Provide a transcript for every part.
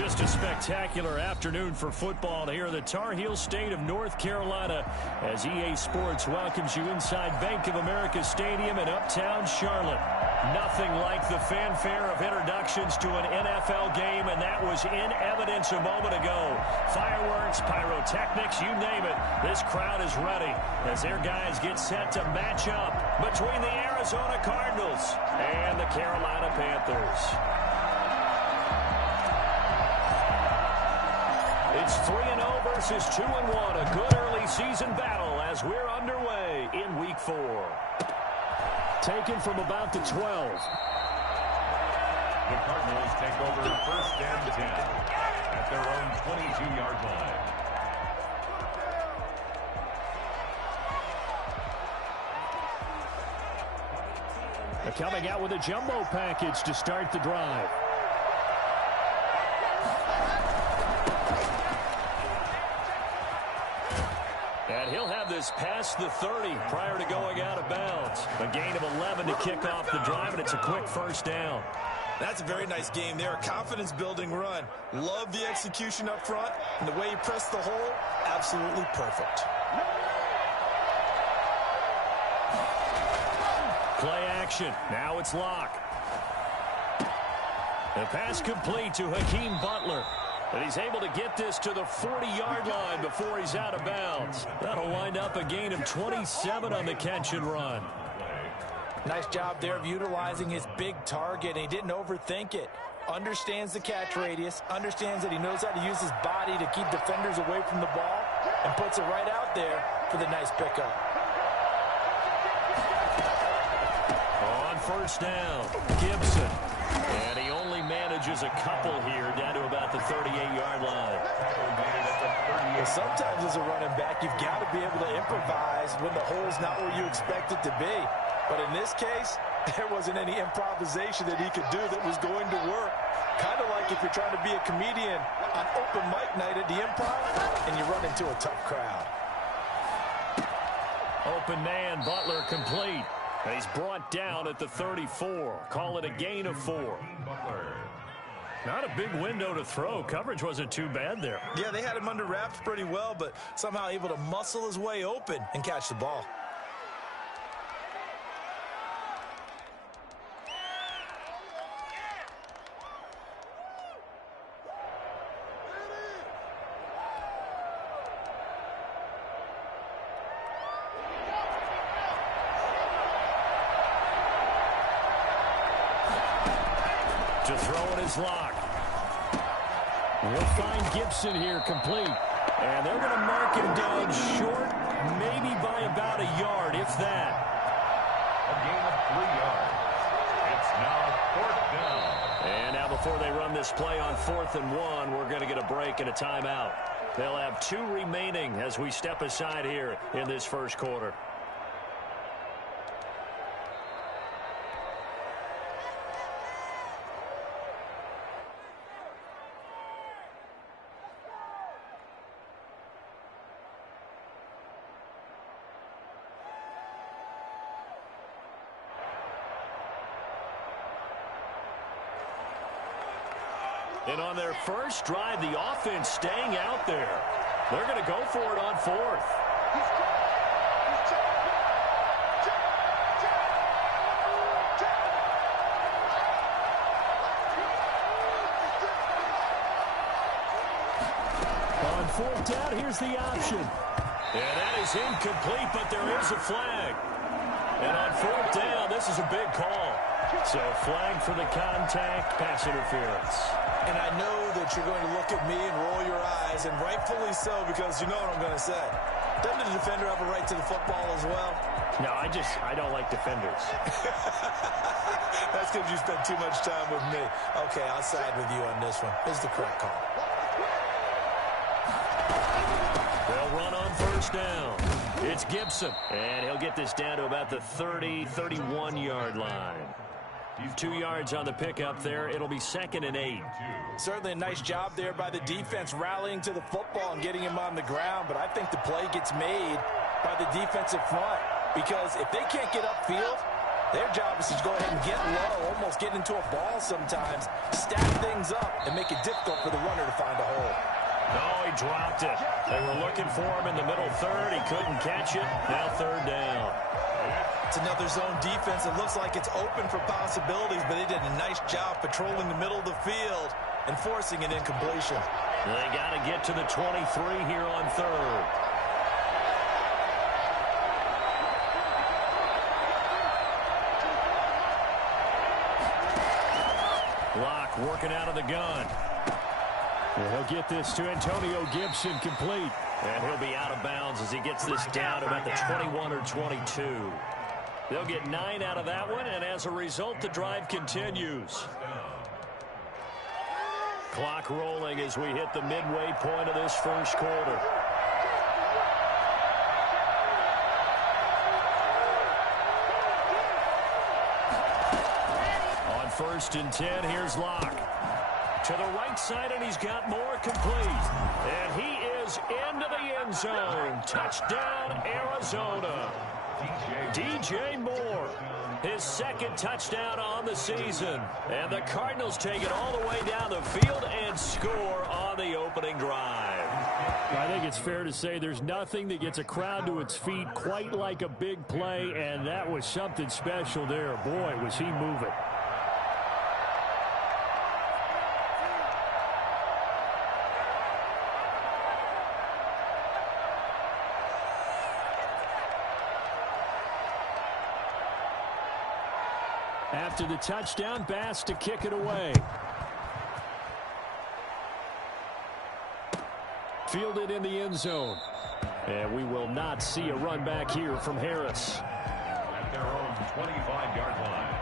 Just a spectacular afternoon for football here in the Tar Heel state of North Carolina as EA Sports welcomes you inside Bank of America Stadium in uptown Charlotte. Nothing like the fanfare of introductions to an NFL game, and that was in evidence a moment ago. Fireworks, pyrotechnics, you name it. This crowd is ready as their guys get set to match up between the Arizona Cardinals and the Carolina Panthers. It's 3-0 versus 2-1, a good early season battle as we're underway in Week 4. Taken from about the 12. The Cardinals take over first and 10 at their own 22-yard line. They're coming out with a jumbo package to start the drive. And he'll have this past the 30 prior to going out of bounds. A gain of 11 to kick off the drive, and it's a quick first down. That's a very nice game there. A confidence-building run. Love the execution up front, and the way he pressed the hole, absolutely perfect. Play action. Now it's Locke. The pass complete to Hakeem Butler. And he's able to get this to the 40-yard line before he's out of bounds. That'll wind up a gain of 27 on the catch and run. Nice job there of utilizing his big target. He didn't overthink it. Understands the catch radius. Understands that he knows how to use his body to keep defenders away from the ball. And puts it right out there for the nice pickup. On first down, Gibson. And he only manages a couple here down to about the 38-yard line. Well, sometimes as a running back, you've got to be able to improvise when the hole's not where you expect it to be. But in this case, there wasn't any improvisation that he could do that was going to work. Kind of like if you're trying to be a comedian on open mic night at the Improv and you run into a tough crowd. Open man, Butler complete. And he's brought down at the 34. Call it a gain of 4. Not a big window to throw. Coverage wasn't too bad there. Yeah, they had him under wraps pretty well, but somehow able to muscle his way open and catch the ball. To throw it is Locke. We'll find Gibson here complete. And they're going to mark him down short, maybe by about a yard, if that. A gain of 3 yards. It's now 4th down. And now before they run this play on 4th and 1, we're going to get a break and a timeout. They'll have 2 remaining as we step aside here in this first quarter. And on their first drive, the offense staying out there. They're going to go for it on 4th. On 4th down, here's the option. And that is incomplete, but there is a flag. And on 4th down, this is a big call. So flag for the contact, pass interference. And I know that you're going to look at me and roll your eyes, and rightfully so, because you know what I'm going to say. Doesn't the defender have a right to the football as well? No, I don't like defenders. That's because you spent too much time with me. Okay, I'll side with you on this one. It's the correct call. They'll run on first down. It's Gibson, and he'll get this down to about the 30, 31-yard line. 2 yards on the pickup there. It'll be 2nd and 8. Certainly a nice job there by the defense rallying to the football and getting him on the ground, but I think the play gets made by the defensive front because if they can't get upfield, Their job is to go ahead and get low, almost get into a ball sometimes, stack things up, and make it difficult for the runner to find a hole. No, he dropped it. They were looking for him in the middle third. He couldn't catch it. Now third down. It's another zone defense. It looks like it's open for possibilities, but they did a nice job patrolling the middle of the field and forcing an incompletion. They got to get to the 23 here on third. Locke working out of the gun. And he'll get this to Antonio Gibson complete. And he'll be out of bounds as he gets this down about the 21 or 22. They'll get 9 out of that one, and as a result, the drive continues. Clock rolling as we hit the midway point of this first quarter. On 1st and 10, here's Locke. To the right side, and he's got more complete. And he is into the end zone. Touchdown, Arizona. DJ Moore, his second touchdown on the season. And the Cardinals take it all the way down the field and score on the opening drive. I think it's fair to say there's nothing that gets a crowd to its feet quite like a big play, and that was something special there. Boy, was he moving. After the touchdown, Bass to kick it away. Fielded in the end zone. And we will not see a run back here from Harris. At their own 25-yard line.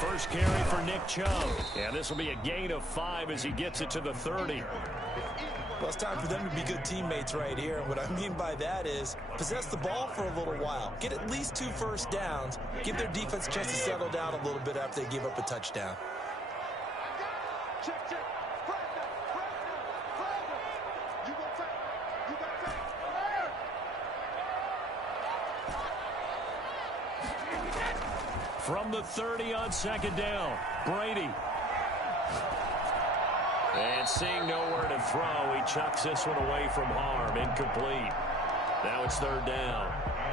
First carry for Nick Chubb. And this will be a gain of 5 as he gets it to the 30. Well, it's time for them to be good teammates right here. And what I mean by that is possess the ball for a little while. Get at least 2 first downs. Give their defense a chance to settle down a little bit after they give up a touchdown. From the 30 on second down, Brady. And seeing nowhere to throw, he chucks this one away from harm. Incomplete. Now it's third down.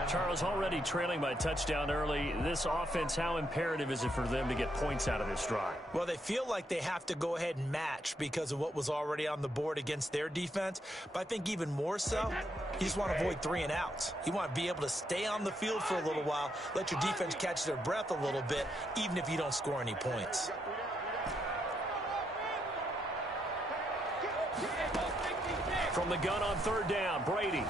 Charles, already trailing by touchdown early. This offense, how imperative is it for them to get points out of this drive? Well, they feel like they have to go ahead and match because of what was already on the board against their defense. But I think even more so, you just want to avoid 3 and outs. You want to be able to stay on the field for a little while, let your defense catch their breath a little bit, even if you don't score any points. From the gun on third down, Brady.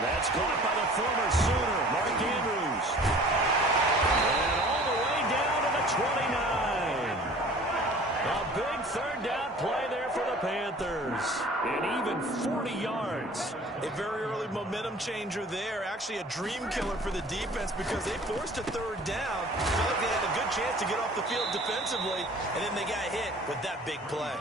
That's caught by the former Sooner, Mark Andrews. And all the way down to the 29. A big third down play there for the Panthers. And even 40 yards. A very early momentum changer there. Actually a dream killer for the defense because they forced a third down. Felt like they had a good chance to get off the field defensively, and then they got hit with that big play.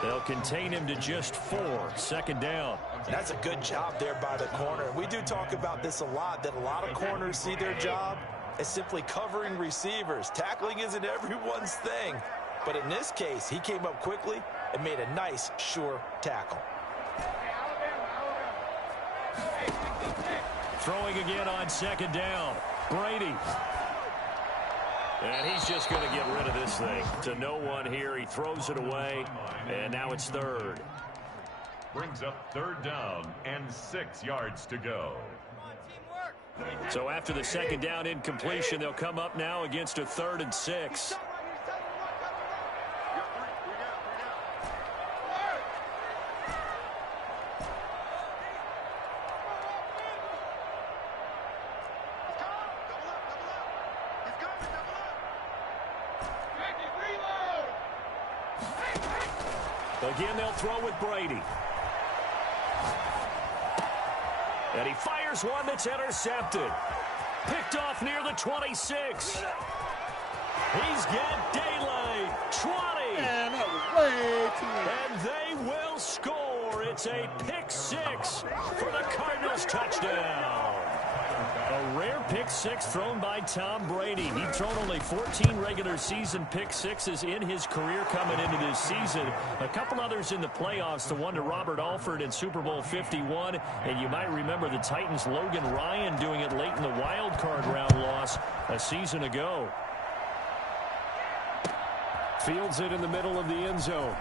They'll contain him to just 4. Second down. That's a good job there by the corner. We do talk about this a lot, that a lot of corners see their job as simply covering receivers. Tackling isn't everyone's thing. But in this case, he came up quickly and made a nice, sure tackle. Throwing again on second down. Brady. And he's just going to get rid of this thing. To no one here. He throws it away. And now it's third. Brings up third down and 6 yards to go. So after the second down incompletion, they'll come up now against a 3rd and 6. Again, they'll throw with Brady. And he fires one that's intercepted. Picked off near the 26. He's got daylight. 20. Man, that was way too And they will score. It's a pick six for the Cardinals touchdown. A rare pick six thrown by Tom Brady. He'd thrown only 14 regular season pick sixes in his career coming into this season. A couple others in the playoffs, the one to Robert Alford in Super Bowl 51. And you might remember the Titans' Logan Ryan doing it late in the wild card round loss a season ago. Fields it in the middle of the end zone.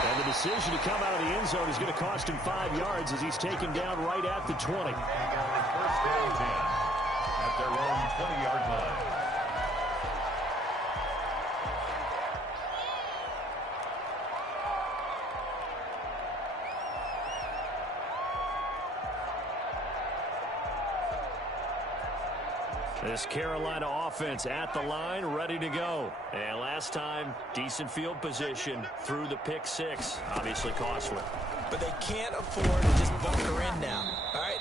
And the decision to come out of the end zone is going to cost him 5 yards as he's taken down right at the 20. First down 10 at their own 20-yard line. This Carolina offense at the line, ready to go. And last time, decent field position through the pick six. Obviously costly. But they can't afford to just bunker in now. All right,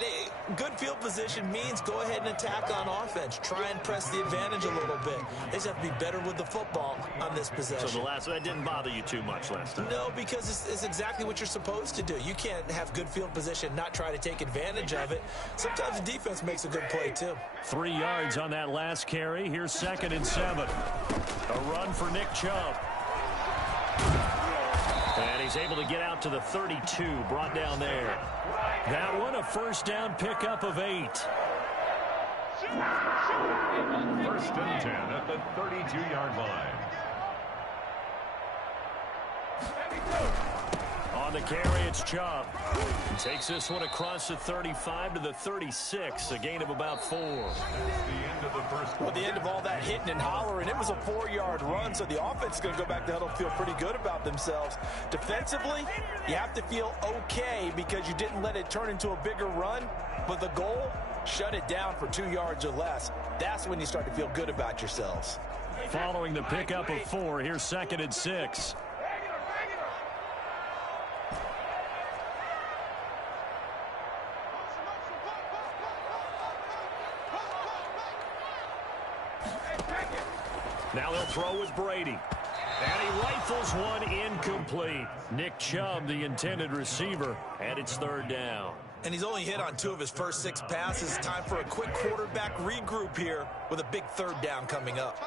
good field position means go ahead and attack on offense. Try and press the advantage a little bit. They just have to be better with the football on this possession. So that didn't bother you too much last time? No, because it's exactly what you're supposed to do. You can't have good field position, not try to take advantage of it. Sometimes the defense makes a good play, too. 3 yards on that last carry. Here's 2nd and 7. A run for Nick Chubb. And he's able to get out to the 32, brought down there. That one, a first down pickup of 8. First and 10 at the 32-yard line. On the carry, it's Chubb. He takes this one across the 35 to the 36, a gain of about 4. The end of the first. Well, the end of all that hitting and hollering, it was a 4-yard run, so the offense is going to go back to huddle and feel pretty good about themselves. Defensively, you have to feel okay because you didn't let it turn into a bigger run, but the goal, shut it down for 2 yards or less. That's when you start to feel good about yourselves. Following the pickup of 4, here's 2nd and 6. Now they'll throw with Brady. And he rifles one incomplete. Nick Chubb, the intended receiver, and it's 3rd down. And he's only hit on 2 of his first 6 passes. Time for a quick quarterback regroup here with a big 3rd down coming up.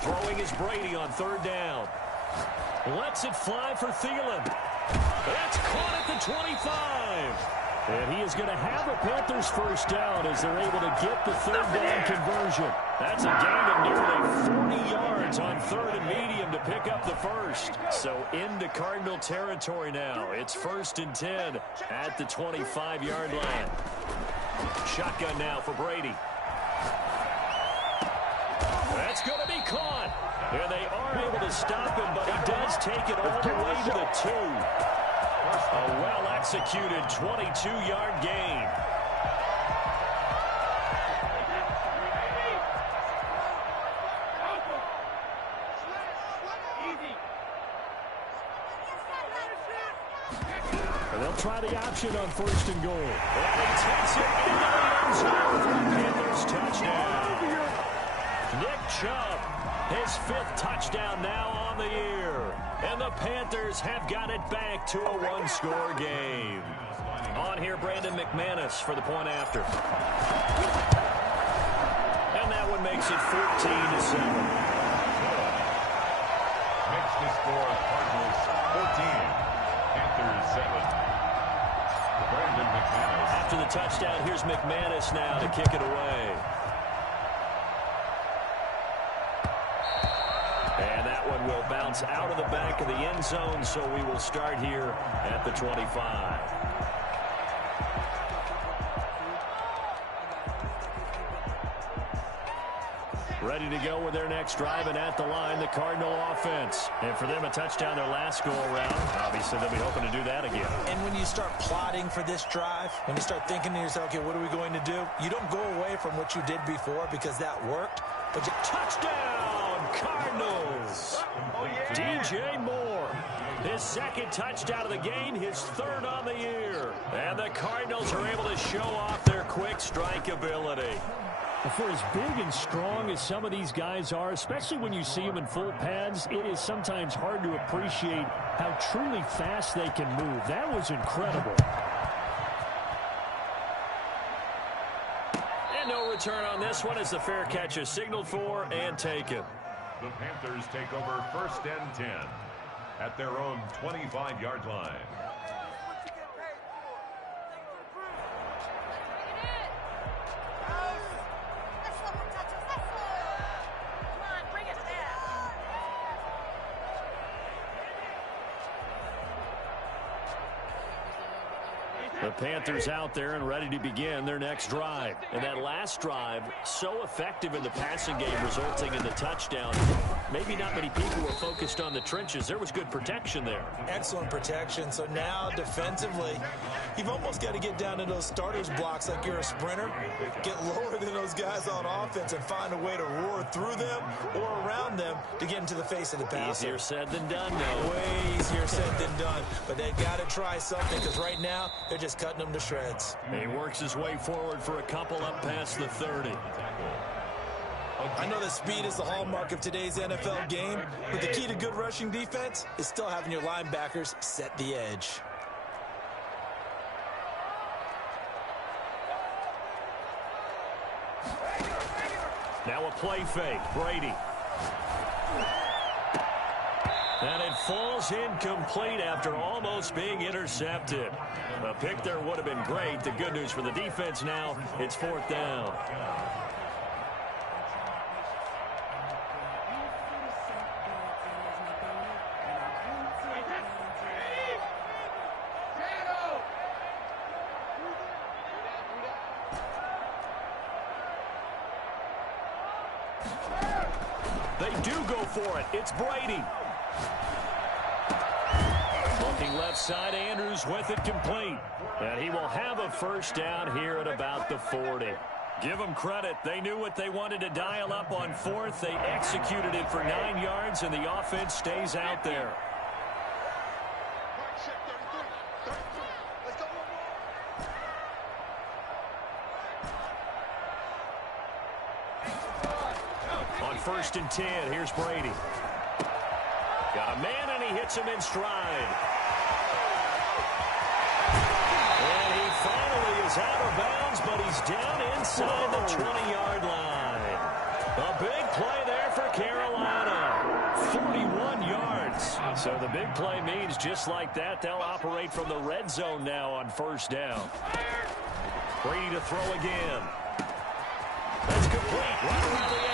Throwing is Brady on 3rd down. Lets it fly for Thielen. That's caught at the 25. And he is going to have a Panthers first down as they're able to get the 3rd down conversion. That's a gain of nearly 40 yards on 3rd and medium to pick up the first. So into Cardinal territory now. It's 1st and 10 at the 25-yard line. Shotgun now for Brady. That's going to be caught. And they are able to stop him, but he does take it all the way to the 2. A well-executed 22-yard gain. And they'll try the option on 1st and goal. And he takes it into the end zone for the Panthers touchdown. Nick Chubb, his 5th touchdown now on the year. And the Panthers have got it back to a 1-score game. On here, Brandon McManus for the point after. And that one makes it 14-7. Makes the score Cardinals 14, Panthers 7. Brandon McManus. After the touchdown, here's McManus now to kick it away. And that one will bounce out of the back of the end zone, so we will start here at the 25. Ready to go with their next drive, and at the line, the Cardinal offense. And for them, a touchdown their last go-around. Obviously, they'll be hoping to do that again. And when you start plotting for this drive, when you start thinking to yourself, okay, what are we going to do? You don't go away from what you did before because that worked. But you touchdown, Cardinals! DJ Moore, his second touchdown of the game, his third on the year. And the Cardinals are able to show off their quick strike ability. For as big and strong as some of these guys are, especially when you see them in full pads, it is sometimes hard to appreciate how truly fast they can move. That was incredible. And no return on this one as the fair catch is signaled for and taken. The Panthers take over 1st and 10 at their own 25-yard line. The Panthers out there and ready to begin their next drive. And that last drive, so effective in the passing game, resulting in the touchdown. Maybe not many people were focused on the trenches. There was good protection there. Excellent protection. So now defensively, you've almost got to get down to those starters blocks like you're a sprinter. Get lower than those guys on offense and find a way to roar through them or around them to get into the face of the passer. Easier said than done, though. Way easier said than done. But they've got to try something because right now they're just cutting them to shreds. He works his way forward for a couple up past the 30. I know that speed is the hallmark of today's NFL game, but the key to good rushing defense is still having your linebackers set the edge. Now a play fake. Brady. And it falls incomplete after almost being intercepted. A pick there would have been great. The good news for the defense now, it's 4th down. They do go for it. It's Brady. Looking left side, Andrews with it complete. And he will have a first down here at about the 40. Give them credit. They knew what they wanted to dial up on 4th. They executed it for 9 yards, and the offense stays out there. On 1st and 10, here's Brady. Got a man, and he hits him in stride. And he finally is out of bounds, but he's down inside the 20-yard line. A big play there for Carolina. 41 yards. So the big play means just like that, they'll operate from the red zone now on 1st down. Brady to throw again. That's complete. Right around the 8.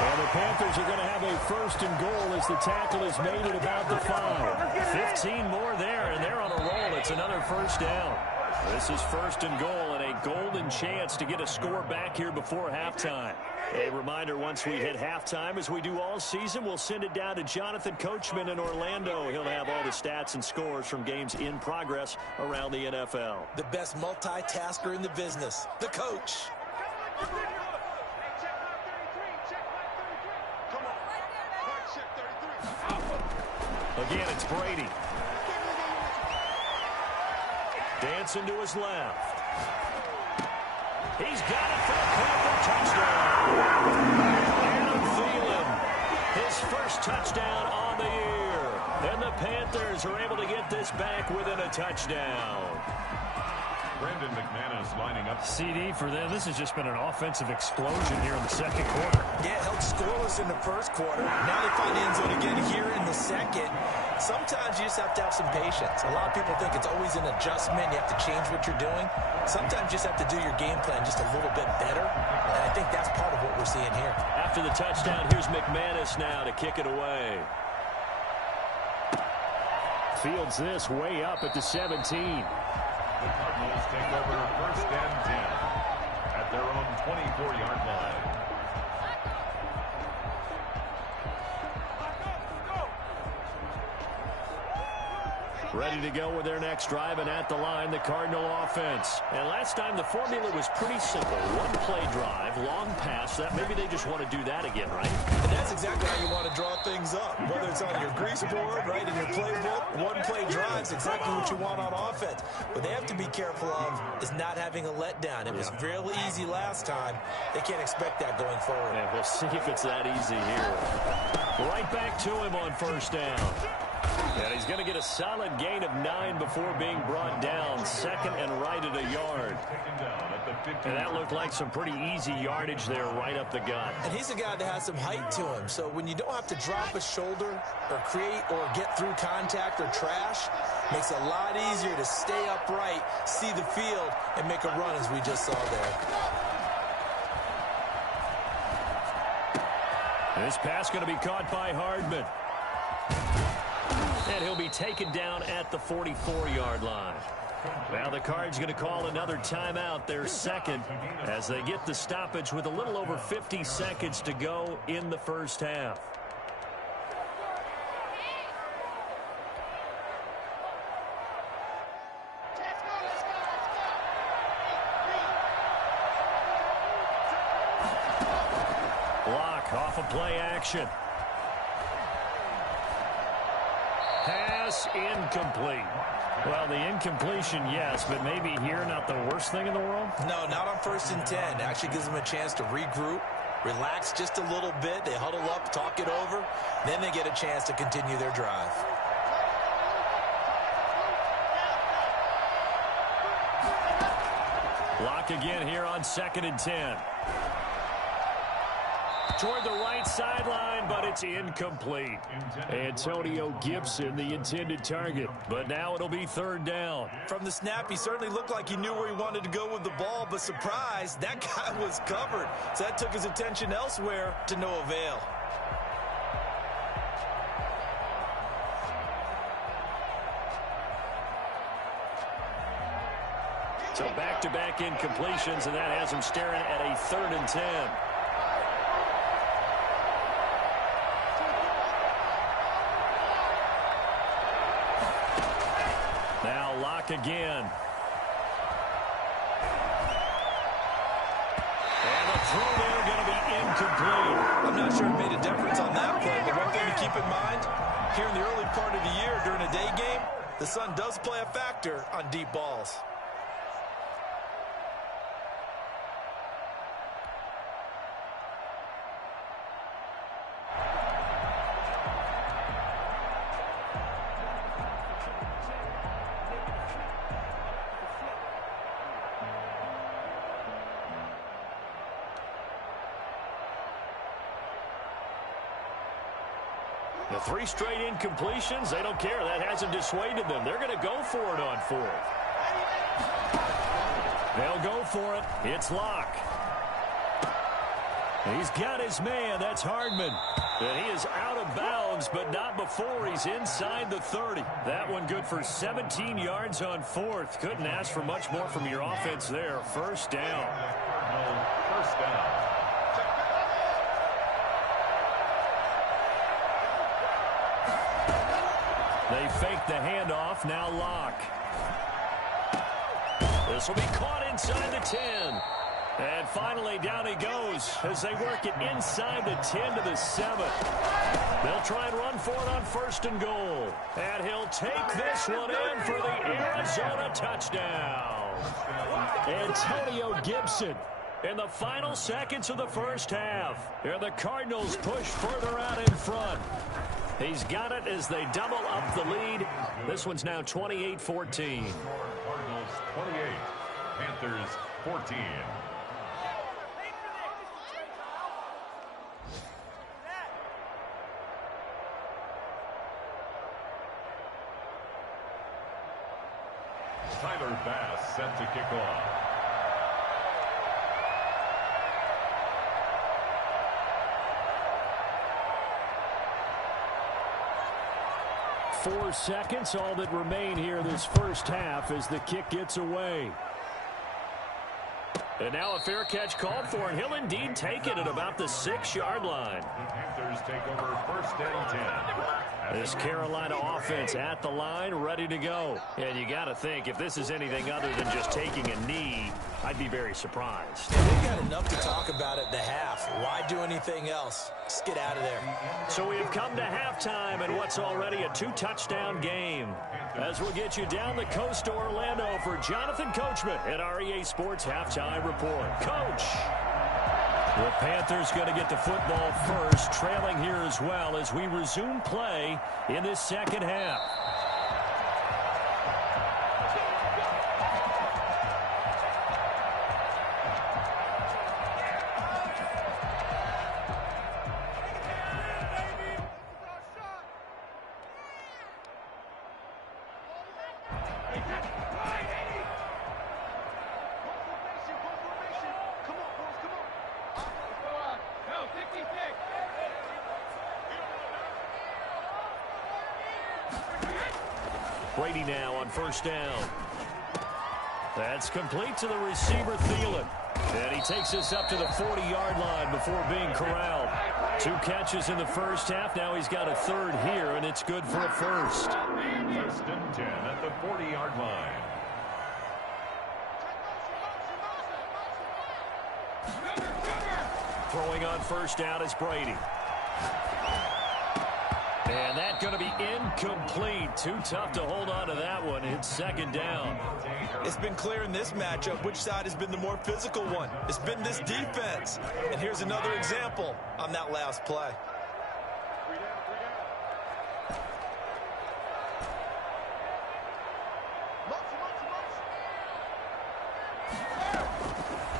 And the Panthers are going to have a 1st and goal as the tackle is made at about the 5. 15 more there, and they're on a roll. It's another 1st down. This is 1st and goal and a golden chance to get a score back here before halftime. A reminder, once we hit halftime, as we do all season, we'll send it down to Jonathan Coachman in Orlando. He'll have all the stats and scores from games in progress around the NFL. The best multitasker in the business, the coach. Again, it's Brady. Dancing to his left. He's got it for a Panther touchdown. Adam Thielen, his first touchdown on the year. And the Panthers are able to get this back within a touchdown. Brandon McManus lining up. CD for them. This has just been an offensive explosion here in the 2nd quarter. Yeah, held scoreless in the 1st quarter. Now they find the end zone again here in the 2nd. Sometimes you just have to have some patience. A lot of people think it's always an adjustment. You have to change what you're doing. Sometimes you just have to do your game plan just a little bit better. And I think that's part of what we're seeing here. After the touchdown, here's McManus now to kick it away. Fields this way up at the 17. The Cardinals take over 1st and 10 at their own 24-yard line. Ready to go with their next drive, and at the line, the Cardinal offense. And last time, the formula was pretty simple. One-play drive, long pass. That maybe they just want to do that again, right? And that's exactly how you want to draw things up. Whether it's on your grease board, right, in your playbook, one-play drives, exactly what you want on offense. What they have to be careful of is not having a letdown. It was real easy last time. They can't expect that going forward. And we'll see if it's that easy here. Right back to him on first down. And he's going to get a solid gain of 9 before being brought down. Second and right at a yard. And that looked like some pretty easy yardage there right up the gut. And he's a guy that has some height to him. So when you don't have to drop a shoulder or create or get through contact or trash, makes it a lot easier to stay upright, see the field, and make a run as we just saw there. This pass going to be caught by Hardman. And he'll be taken down at the 44-yard line. Now the Cards going to call another timeout, their second, as they get the stoppage with a little over 50 seconds to go in the first half. Block off of play action. Pass incomplete. Well, the incompletion, yes, but maybe here not the worst thing in the world? No, not on 1st and 10. Actually gives them a chance to regroup, relax just a little bit. They huddle up, talk it over. Then they get a chance to continue their drive. Block again here on 2nd and 10. Toward the right sideline, but it's incomplete. Antonio Gibson, the intended target. But now it'll be 3rd down. From the snap, he certainly looked like he knew where he wanted to go with the ball, but surprise, that guy was covered. So that took his attention elsewhere to no avail. So back-to-back incompletions, and that has him staring at a 3rd and 10. Again. And the throw there going to be incomplete. I'm not sure it made a difference on that play, but one thing to keep in mind, here in the early part of the year during a day game, the sun does play a factor on deep balls. The 3 straight incompletions, they don't care. That hasn't dissuaded them. They're going to go for it on 4th. They'll go for it. It's Locke. He's got his man. That's Hardman. And he is out of bounds, but not before he's inside the 30. That one good for 17 yards on 4th. Couldn't ask for much more from your offense there. 1st down. First down. They fake the handoff. Now Locke. This will be caught inside the 10. And finally down he goes as they work it inside the 10 to the 7. They'll try and run for it on 1st and goal. And he'll take this one in for the Arizona touchdown. Antonio Gibson in the final seconds of the first half. And the Cardinals push further out in front. He's got it as they double up the lead. This one's now 28-14. Cardinals 28, Panthers 14. Tyler Bass set to kick off. Four seconds, all that remain here this first half as the kick gets away. And now a fair catch called for, and he'll indeed take it at about the 6-yard line. The Panthers take over 1st and 10 This Carolina offense at the line, ready to go. And you got to think, if this is anything other than just taking a knee, I'd be very surprised. They got enough to talk about at the half. Why do anything else? Just get out of there. So we have come to halftime in what's already a 2-touchdown game. As we'll get you down the coast to Orlando for Jonathan Coachman at our EA Sports Halftime Report. Coach! The Panthers going to get the football first, trailing here as well as we resume play in this second half. Brady now on first down. That's complete to the receiver, Thielen. And he takes us up to the 40-yard line before being corralled. 2 catches in the first half. Now he's got a third here, and it's good for a first. First and 10 at the 40-yard line. Throwing on first down is Brady. And that's going to be incomplete. Too tough to hold on to that one. It's second down. It's been clear in this matchup which side has been the more physical one. It's been this defense. And here's another example on that last play.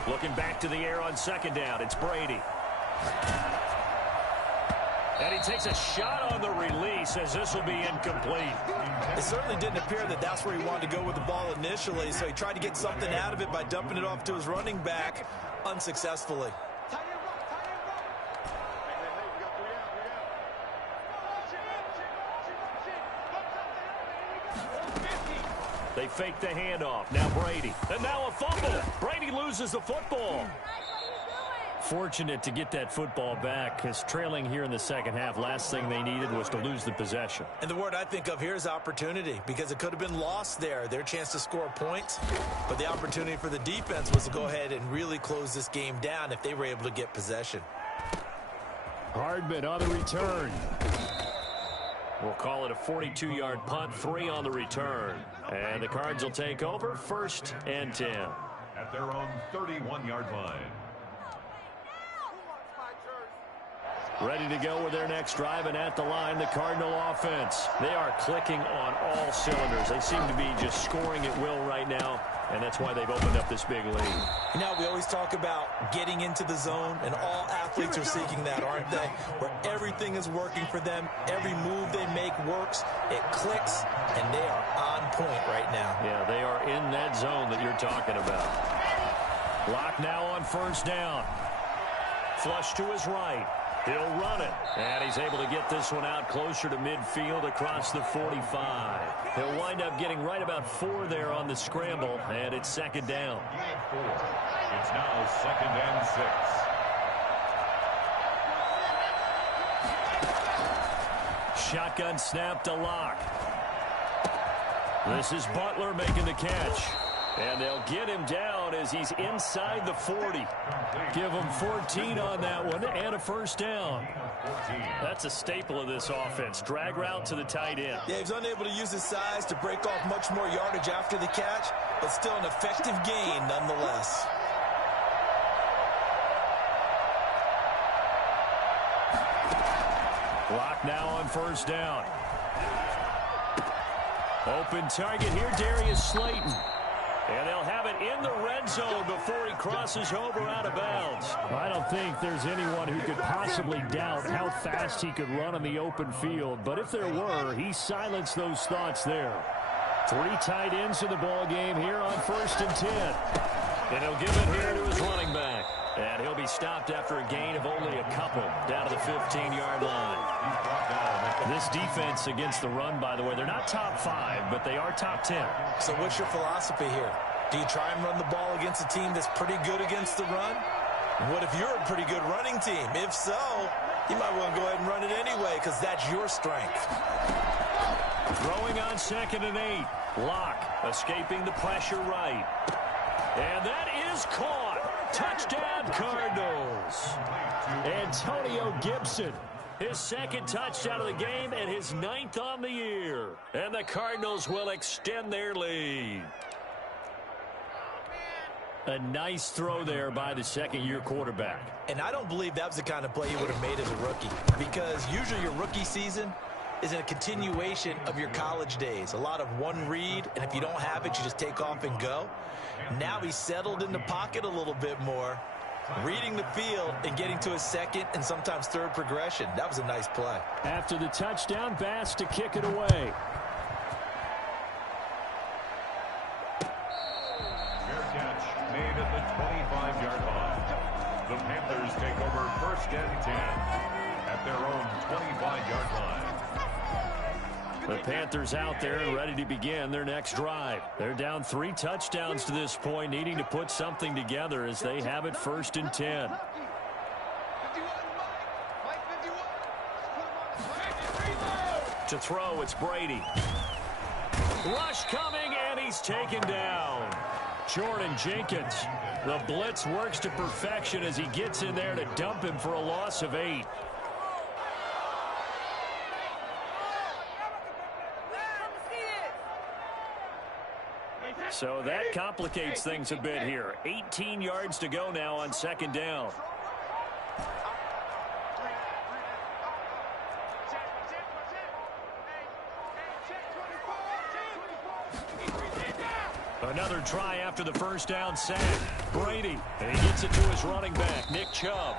Looking back to the air on second down. It's Brady. And he takes a shot on the release as this will be incomplete. It certainly didn't appear that that's where he wanted to go with the ball initially, so he tried to get something out of it by dumping it off to his running back unsuccessfully. They fake the handoff. Now Brady. And now a fumble. Brady loses the football. Fortunate to get that football back, because trailing here in the second half, last thing they needed was to lose the possession. And the word I think of here is opportunity, because it could have been lost there, their chance to score points. But the opportunity for the defense was to go ahead and really close this game down if they were able to get possession. Hardman on the return. We'll call it a 42-yard punt, 3 on the return. And the Cards will take over, first and 10. At their own 31-yard line. Ready to go with their next drive, and at the line, the Cardinal offense. They are clicking on all cylinders. They seem to be just scoring at will right now, and that's why they've opened up this big lead. You know, we always talk about getting into the zone, and all athletes are seeking that, aren't they? Where everything is working for them, every move they make works, it clicks, and they are on point right now. Yeah, they are in that zone that you're talking about. Lock now on first down. Flush to his right. He'll run it, and he's able to get this one out closer to midfield across the 45. He'll wind up getting right about 4 there on the scramble, and it's second down. It's now second and 6. Shotgun snap to Lock. This is Butler making the catch. And they'll get him down as he's inside the 40. Give him 14 on that one and a first down. That's a staple of this offense. Drag route to the tight end. Yeah, he's unable to use his size to break off much more yardage after the catch, but still an effective gain nonetheless. Lock now on first down. Open target here, Darius Slayton. And they'll have it in the red zone before he crosses over out of bounds. I don't think there's anyone who could possibly doubt how fast he could run on the open field. But if there were, he silenced those thoughts there. 3 tight ends in the ball game here on first and 10. And he'll give it here to his running back. And he'll be stopped after a gain of only a couple down to the 15-yard line. This defense against the run, by the way, they're not top 5, but they are top 10. So what's your philosophy here? Do you try and run the ball against a team that's pretty good against the run? What if you're a pretty good running team? If so, You might want to go ahead and run it anyway because that's your strength. Throwing on 2nd and 8. Locke escaping the pressure right. And that is caught. Touchdown, Cardinals. Antonio Gibson, his 2nd touchdown of the game and his 9th on the year. And the Cardinals will extend their lead. A nice throw there by the second-year quarterback. And I don't believe that was the kind of play he would have made as a rookie, because usually your rookie season is a continuation of your college days. A lot of one read, and if you don't have it, you just take off and go. Now he's settled in the pocket a little bit more, reading the field and getting to his 2nd and sometimes 3rd progression. That was a nice play. After the touchdown, Bass to kick it away. Fair catch made at the 25-yard line. The Panthers take over 1st and 10 at their own 25-yard line. The Panthers out there and ready to begin their next drive. They're down 3 touchdowns to this point, needing to put something together as they have it 1st and 10. To throw, it's Brady. Rush coming, and he's taken down. Jordan Jenkins. The blitz works to perfection as he gets in there to dump him for a loss of 8. So that complicates things a bit here. 18 yards to go now on 2nd down. Another try after the 1st down sack. Brady, and he gets it to his running back, Nick Chubb.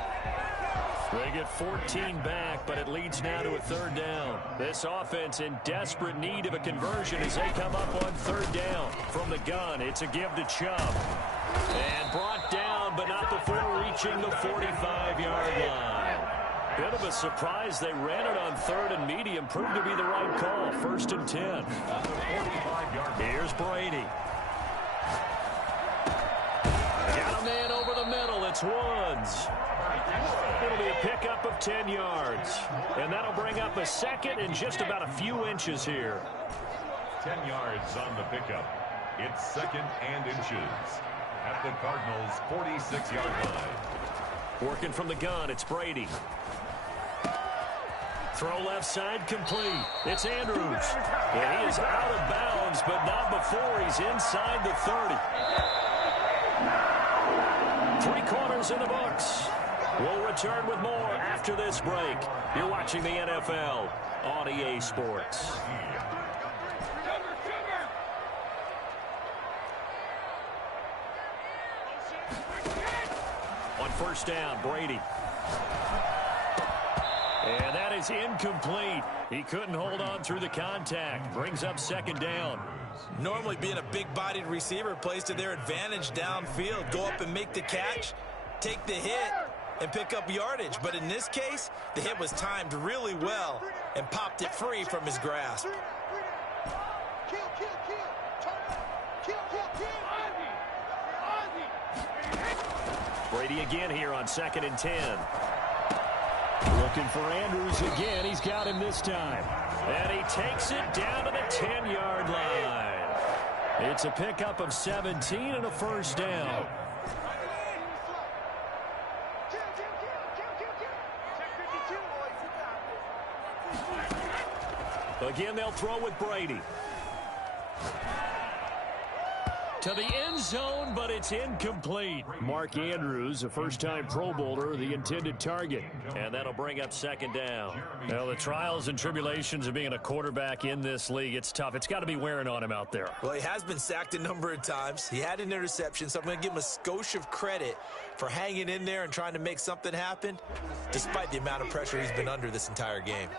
They get 14 back, but it leads now to a 3rd down. This offense in desperate need of a conversion as they come up on 3rd down. From the gun, it's a give to Chubb. And brought down, but not before reaching the 45-yard line. Bit of a surprise. They ran it on 3rd and medium. Proved to be the right call. 1st and 10. Here's Brady. Got a man over the middle. It's Woods. It'll be a pickup of 10 yards. And that'll bring up a 2nd and just about a few inches here. 10 yards on the pickup. It's 2nd and inches at the Cardinals' 46-yard line. Working from the gun, it's Brady. Throw left side complete. It's Andrews. And he is out of bounds, but not before he's inside the 30. 3 quarters in the books. We'll return with more after this break. You're watching the NFL on EA Sports. On 1st down, Brady. And that is incomplete. He couldn't hold on through the contact. Brings up 2nd down. Normally being a big-bodied receiver plays to their advantage downfield. Go up and make the catch, take the hit, and pick up yardage. But in this case, the hit was timed really well and popped it free from his grasp. Brady again here on 2nd and 10. Looking for Andrews again. He's got him this time. And he takes it down to the 10-yard line. It's a pickup of 17 and a 1st down. Again, they'll throw with Brady. To the end zone, but it's incomplete. Mark Andrews, a first-time Pro Bowler, the intended target. And that'll bring up 2nd down. Now, the trials and tribulations of being a quarterback in this league, it's tough. It's got to be wearing on him out there. Well, he has been sacked a number of times. He had an interception, so I'm going to give him a skosh of credit for hanging in there and trying to make something happen, despite the amount of pressure he's been under this entire game.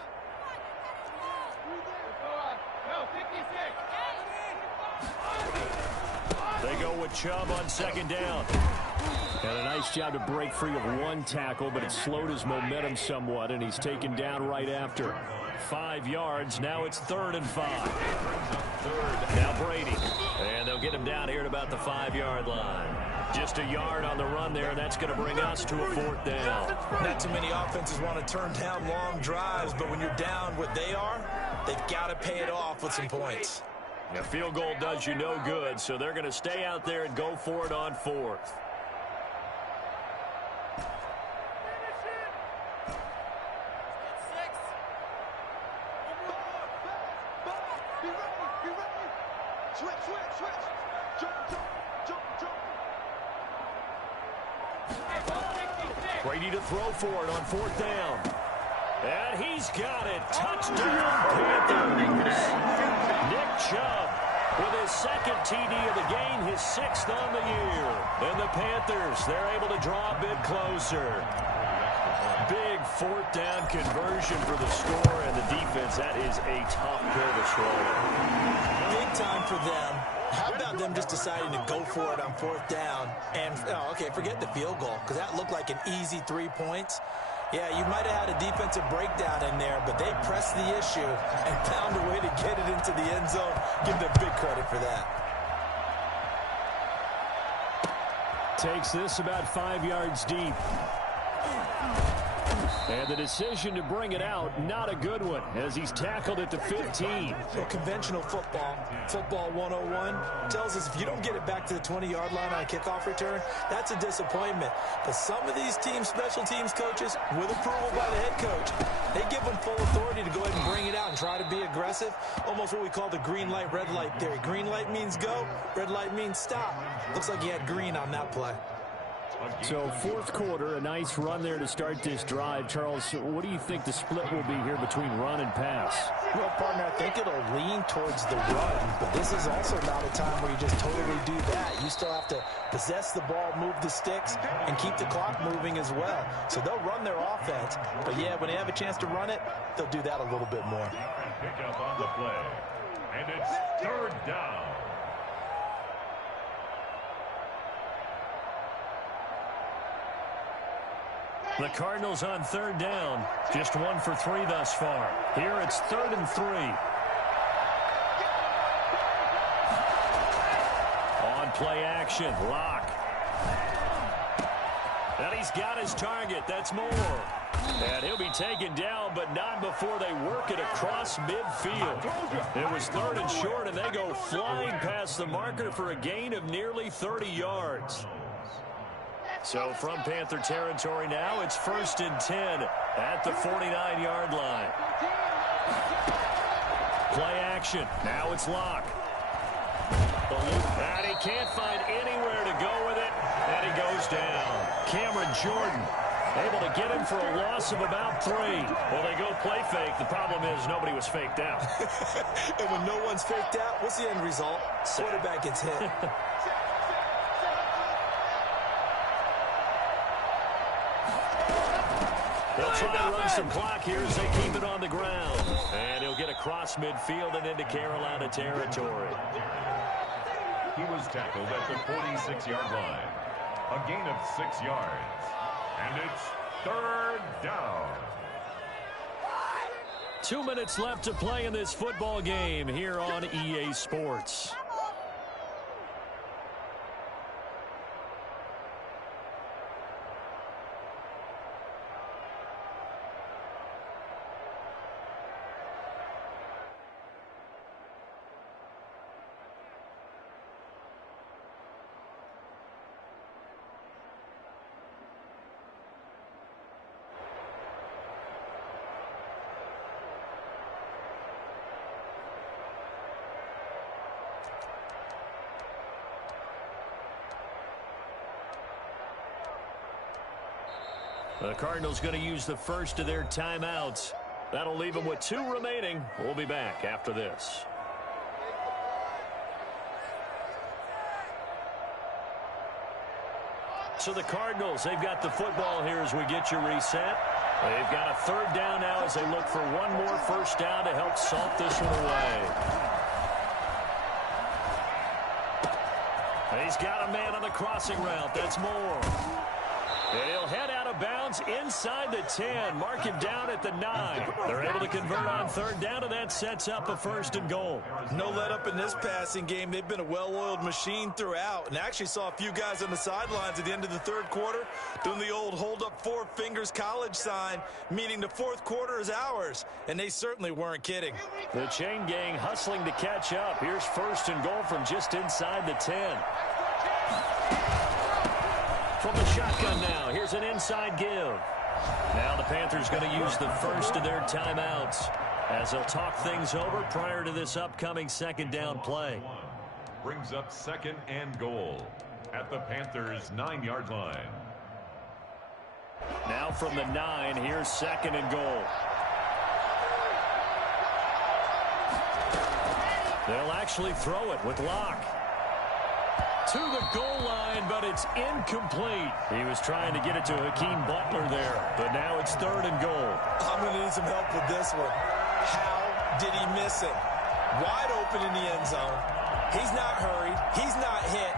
They go with Chubb on 2nd down. And a nice job to break free of 1 tackle, but it slowed his momentum somewhat, and he's taken down right after. 5 yards. Now it's 3rd and 5. Now Brady. And they'll get him down here at about the 5-yard line. Just a yard on the run there, and that's going to bring us to a 4th down. Not too many offenses want to turn down long drives, but when you're down what they are, they've got to pay it off with some points. A field goal does you no good, so they're going to stay out there and go for it on 4th. Brady to throw for it on 4th down. And he's got it. Touchdown, Panthers. Nick Chubb with his 2nd TD of the game, his 6th on the year. And the Panthers, they're able to draw a bit closer. Big 4th down conversion for the score, and the defense, that is a tough pill to swallow. Big time for them. How about them just deciding to go for it on 4th down? And, okay, forget the field goal, because that looked like an easy 3 points. Yeah, you might have had a defensive breakdown in there, but they pressed the issue and found a way to get it into the end zone. Give them big credit for that. Takes this about 5 yards deep. And the decision to bring it out, not a good one, as he's tackled at the 15. Well, conventional football 101, tells us if you don't get it back to the 20-yard line on a kickoff return, that's a disappointment. But some of these teams, special teams coaches, with approval by the head coach, they give them full authority to go ahead and bring it out and try to be aggressive. Almost what we call the green light, red light theory. Green light means go, red light means stop. Looks like he had green on that play. So 4th quarter, a nice run there to start this drive. Charles, what do you think the split will be here between run and pass? Well, partner, I think it'll lean towards the run, but this is also not a time where you just totally do that. You still have to possess the ball, move the sticks, and keep the clock moving as well. So they'll run their offense, but yeah, when they have a chance to run it, they'll do that a little bit more. Pick up on the play, and it's 3rd down. The Cardinals on 3rd down. Just 1 for 3 thus far. Here it's 3rd and 3. On play action, Locke. And he's got his target. That's Moore. And he'll be taken down, but not before they work it across midfield. It was 3rd and short, and they go flying past the marker for a gain of nearly 30 yards. So from Panther territory now, it's 1st and 10 at the 49-yard line. Play action. Now it's Locke. And he can't find anywhere to go with it, and he goes down. Cameron Jordan able to get him for a loss of about 3. Well, they go play fake. The problem is nobody was faked out. And when no one's faked out, what's the end result? Quarterback gets hit. They'll try to run some clock here as they keep it on the ground. And he'll get across midfield and into Carolina territory. He was tackled at the 46-yard line. A gain of 6 yards. And it's 3rd down. 2 minutes left to play in this football game here on EA Sports. The Cardinals going to use the first of their timeouts. That'll leave them with 2 remaining. We'll be back after this. So the Cardinals, they've got the football here as we get you reset. They've got a 3rd down now as they look for one more first down to help salt this one away. He's got a man on the crossing route. That's Moore. And he'll head out of bounds inside the 10. Mark him down at the 9. They're able to convert on third down, and that sets up a 1st and goal. No let up in this passing game. They've been a well-oiled machine throughout, and actually saw a few guys on the sidelines at the end of the third quarter doing the old hold up 4 fingers college sign, meaning the fourth quarter is ours, and they certainly weren't kidding. The chain gang hustling to catch up. Here's 1st and goal from just inside the 10. From the shotgun now, here's an inside give. Now the Panthers going to use the first of their timeouts as they'll talk things over prior to this upcoming 2nd down play. Brings up 2nd and goal at the Panthers' 9-yard line. Now from the 9, here's 2nd and goal. They'll actually throw it with Locke. To the goal line, but it's incomplete. He was trying to get it to Hakeem Butler there, but now it's 3rd and goal. I'm going to need some help with this one. How did he miss it? Wide open in the end zone. He's not hurried. He's not hit.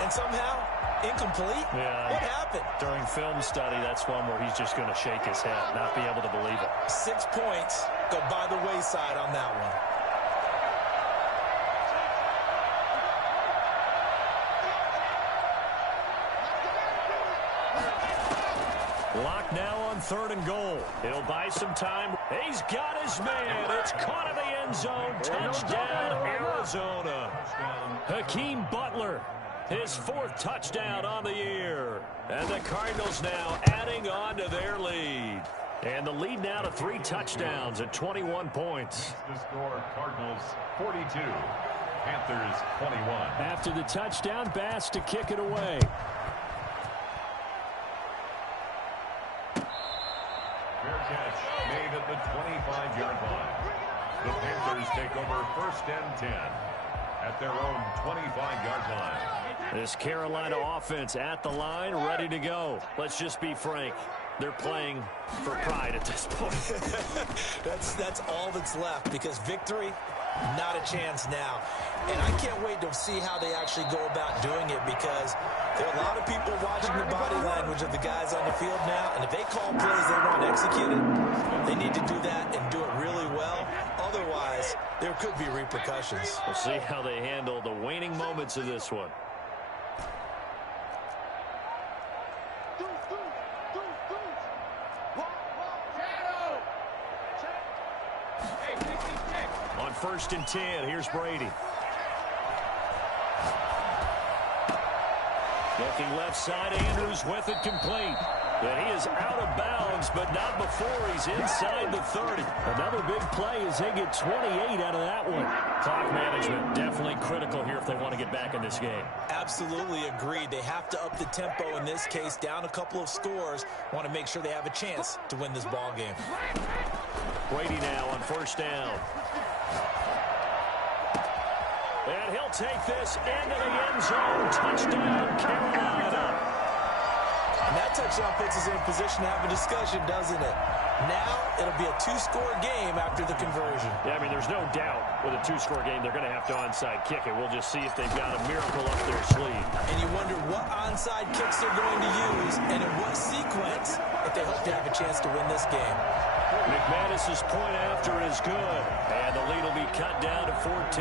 And somehow, incomplete? Yeah. What happened? During film study, that's one where he's just going to shake his head, not be able to believe it. 6 points go by the wayside on that one. Lock now on 3rd and goal. He'll buy some time. He's got his man. It's caught in the end zone. Touchdown, Arizona. Hakeem Butler, his 4th touchdown on the year. And the Cardinals now adding on to their lead. And the lead now to 3 touchdowns at 21 points. The score, Cardinals 42, Panthers 21. After the touchdown, Bass to kick it away. Fair catch made at the 25-yard line. The Panthers take over 1st and 10 at their own 25-yard line. This Carolina offense at the line, ready to go. Let's just be frank. They're playing for pride at this point. That's all that's left, because victory, not a chance now. And I can't wait to see how they actually go about doing it, because there are a lot of people watching the body language of the guys on the field now, and if they call plays they want executed, they need to do that and do it really well. Otherwise, there could be repercussions. We'll see how they handle the waning moments of this one. On 1st and 10, here's Brady. Looking left side, Andrews with it complete. But he is out of bounds, but not before he's inside the 30. Another big play as they get 28 out of that one. Clock management definitely critical here if they want to get back in this game. Absolutely agreed. They have to up the tempo in this case, down a couple of scores. Want to make sure they have a chance to win this ball game. Brady now on 1st down. And he'll take this into the end zone. Touchdown, Carolina. And that touchdown puts us in a position to have a discussion, doesn't it? Now it'll be a 2-score game after the conversion. Yeah, I mean, there's no doubt with a 2-score game they're going to have to onside kick it. We'll just see if they've got a miracle up their sleeve. And you wonder what onside kicks they're going to use and in what sequence if they hope to have a chance to win this game. McManus's point after is good. And the lead will be cut down to 14.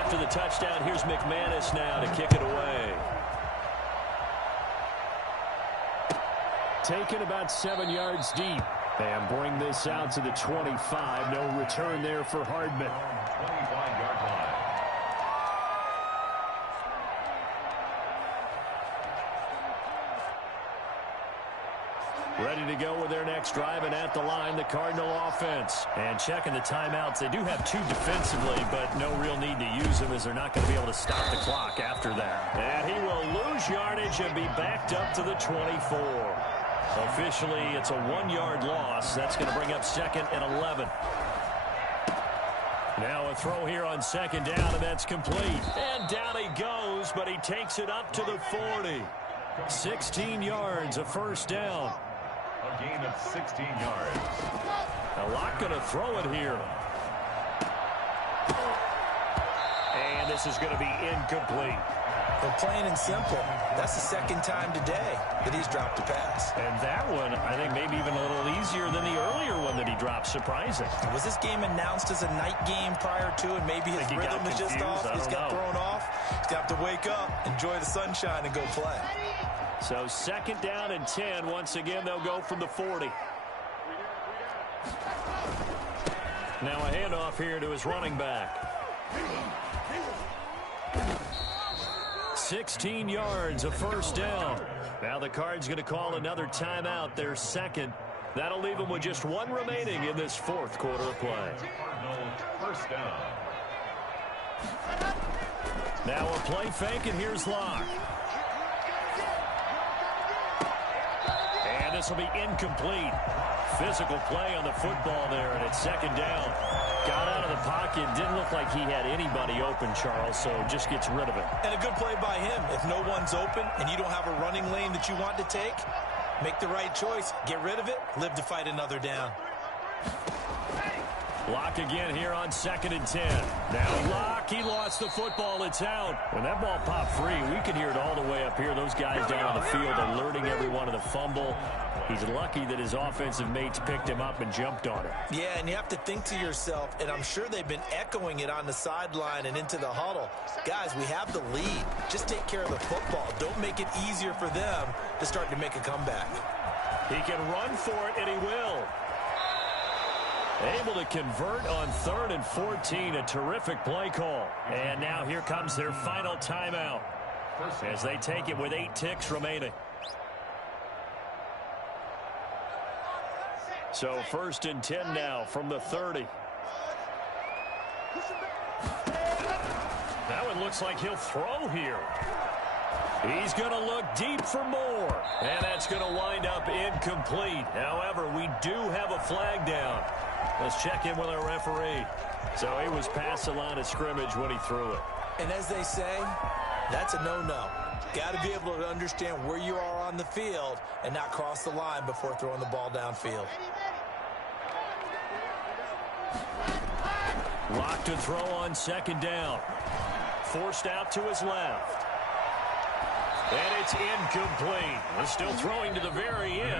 After the touchdown, here's McManus now to kick it away. Taken about 7 yards deep. And bring this out to the 25. No return there for Hardman. 25-yard line. Ready to go with their next drive, and at the line, the Cardinal offense. And checking the timeouts, they do have 2 defensively, but no real need to use them as they're not going to be able to stop the clock after that. And he will lose yardage and be backed up to the 24. Officially, it's a 1-yard loss. That's going to bring up 2nd and 11. Now a throw here on 2nd down, and that's complete. And down he goes, but he takes it up to the 40. 16 yards, a 1st down. A gain of 16 yards. A lot going to throw it here. And this is going to be incomplete. Well, plain and simple, that's the second time today that he's dropped a pass. And that one, I think, maybe even a little easier than the earlier one that he dropped. Surprising. Was this game announced as a night game prior to, and maybe his rhythm is just off? He's got thrown off. He's got to wake up, enjoy the sunshine, and go play. So 2nd down and 10. Once again, they'll go from the 40. Now a handoff here to his running back. 16 yards, a first down. Now the Cards going to call another timeout, their second. That'll leave them with just one remaining in this fourth quarter of play. First down. Now a play fake, and here's Locke. And this will be incomplete. Physical play on the football there, and it's 2nd down. Got out of the pocket. Didn't look like he had anybody open, Charles, so just gets rid of it. And a good play by him. If no one's open and you don't have a running lane that you want to take, make the right choice. Get rid of it. Live to fight another down. Locke again here on 2nd and 10. Now Locke, he lost the football. It's out. When that ball popped free, we could hear it all the way up here. Those guys down on the field alerting everyone of the fumble. He's lucky that his offensive mates picked him up and jumped on it. Yeah, and you have to think to yourself, and I'm sure they've been echoing it on the sideline and into the huddle. Guys, we have the lead. Just take care of the football. Don't make it easier for them to start to make a comeback. He can run for it, and he will. Able to convert on 3rd and 14. A terrific play call. And now here comes their final timeout as they take it with 8 ticks remaining. So 1st and 10 now from the 30. That one looks like he'll throw here. He's going to look deep for more. And that's going to wind up incomplete. However, we do have a flag down. Let's check in with our referee. So he was past the line of scrimmage when he threw it. And as they say, that's a no-no. Got to be able to understand where you are on the field and not cross the line before throwing the ball downfield. Locke to throw on 2nd down. Forced out to his left. And it's incomplete. They're still throwing to the very end.